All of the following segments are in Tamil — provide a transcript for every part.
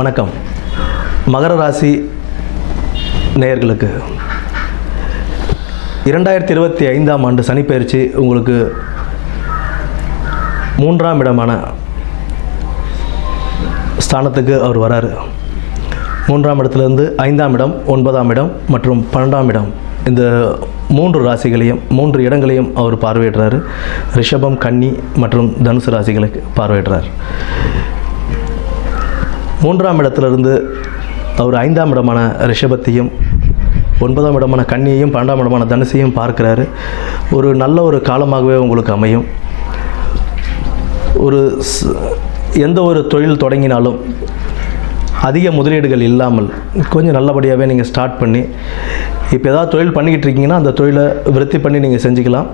வணக்கம். மகர ராசி நேயர்களுக்கு 2025ஆம் ஆண்டு சனிப்பெயர்ச்சி உங்களுக்கு 3ஆம் இடமான ஸ்தானத்துக்கு அவர் வராரு. 3ஆம் இடத்துலேருந்து 5ஆம் இடம், 9ஆம் இடம் மற்றும் 12ஆம் இடம், இந்த 3 ராசிகளையும் 3 இடங்களையும் அவர் பார்வையிடுறாரு. ரிஷபம், கன்னி மற்றும் தனுசு ராசிகளுக்கு பார்வையிடுறார். 3ஆம் இடத்திலிருந்து அவர் 5ஆம் இடமான ரிஷபத்தையும் 9ஆம் இடமான கன்னியையும் 12ஆம் இடமான தனுசையும் பார்க்கிறாரு. ஒரு நல்ல ஒரு காலமாகவே உங்களுக்கு அமையும். எந்த ஒரு தொழில் தொடங்கினாலும் அதிக முதலீடுகள் இல்லாமல் கொஞ்சம் நல்லபடியாகவே நீங்கள் ஸ்டார்ட் பண்ணி, இப்போ ஏதாவது தொழில் பண்ணிக்கிட்டு இருக்கீங்கன்னா அந்த தொழிலை விருத்தி பண்ணி நீங்கள் செஞ்சுக்கலாம்.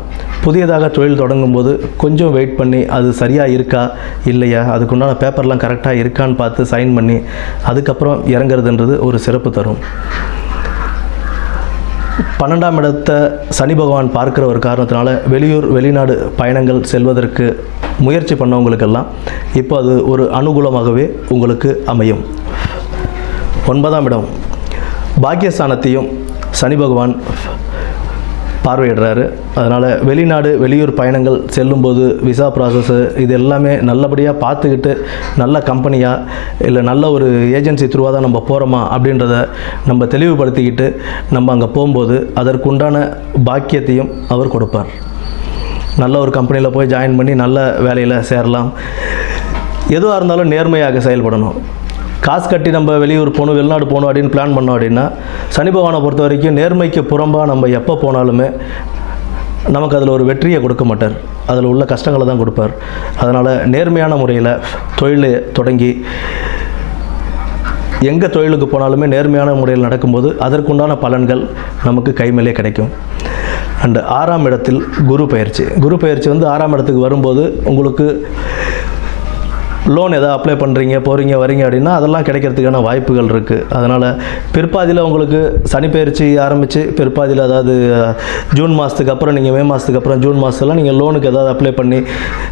புதியதாக தொழில் தொடங்கும்போது கொஞ்சம் வெயிட் பண்ணி அது சரியாக இருக்கா இல்லையா, அதுக்குண்டான பேப்பர்லாம் கரெக்டாக இருக்கான்னு பார்த்து சைன் பண்ணி அதுக்கப்புறம் இறங்குறதுன்றது ஒரு சிறப்பு தரும். 12ஆம் இடத்தை சனி பகவான் பார்க்குற ஒரு காரணத்தினால வெளியூர் வெளிநாடு பயணங்கள் செல்வதற்கு முயற்சி பண்ணவங்களுக்கெல்லாம் இப்போ அது ஒரு அனுகூலமாகவே உங்களுக்கு அமையும். 9ஆம் இடம் பாக்கியஸ்தானத்தையும் சனி பகவான் பார்வையிடுறாரு. அதனால் வெளிநாடு வெளியூர் பயணங்கள் செல்லும்போது விசா ப்ராசஸ்ஸு இது எல்லாமே நல்லபடியாக பார்த்துக்கிட்டு நல்ல கம்பெனியாக இல்லை நல்ல ஒரு ஏஜென்சி த்ரூவாக தான் நம்ம போகிறோமா அப்படின்றத நம்ம தெளிவுபடுத்திக்கிட்டு நம்ம அங்கே போகும்போது அதற்குண்டான பாக்கியத்தையும் அவர் கொடுப்பார். நல்ல ஒரு கம்பெனியில் போய் ஜாயின் பண்ணி நல்ல வேலையில் சேரலாம். எதுவாக இருந்தாலும் நேர்மையாக செயல்படணும். காசு கட்டி நம்ம வெளியூர் போகணும் வெளிநாடு போகணும் அப்படின்னு பிளான் பண்ணோம் அப்படின்னா சனி பகவானை பொறுத்த வரைக்கும் நேர்மைக்கு புறம்பாக நம்ம எப்போ போனாலுமே நமக்கு அதில் ஒரு வெற்றியை கொடுக்க மாட்டார். அதில் உள்ள கஷ்டங்களை தான் கொடுப்பார். அதனால் நேர்மையான முறையில் தொழிலை தொடங்கி எங்கே தொழிலுக்கு போனாலுமே நேர்மையான முறையில் நடக்கும்போது அதற்குண்டான பலன்கள் நமக்கு கைமேலே கிடைக்கும். அண்டு 6ஆம் இடத்தில் குரு பயிற்சி வந்து 6ஆம் இடத்துக்கு வரும்போது உங்களுக்கு லோன் எதாவது அப்ளை பண்ணுறீங்க போகிறீங்க வரீங்க அப்படின்னா அதெல்லாம் கிடைக்கிறதுக்கான வாய்ப்புகள் இருக்குது. அதனால் பிற்பாதியில் உங்களுக்கு சனி பயிற்சி ஆரம்பித்து பிற்பாதியில் அதாவது ஜூன் மாதத்துக்கு அப்புறம் நீங்கள் மே மாதத்துக்கு அப்புறம் ஜூன் மாதத்துலாம் நீங்கள் லோனுக்கு எதாவது அப்ளை பண்ணி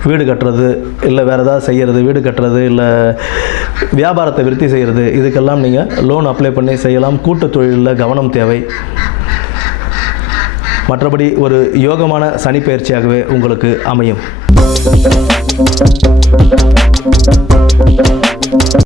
வீடு கட்டுறது இல்லை வேறு ஏதாவது செய்கிறது, வீடு கட்டுறது இல்லை வியாபாரத்தை விருத்தி செய்கிறது, இதுக்கெல்லாம் நீங்கள் லோன் அப்ளை பண்ணி செய்யலாம். கூட்டு தொழிலில் கவனம் தேவை. மற்றபடி ஒரு யோகமான சனி பயிற்சியாகவே உங்களுக்கு அமையும்.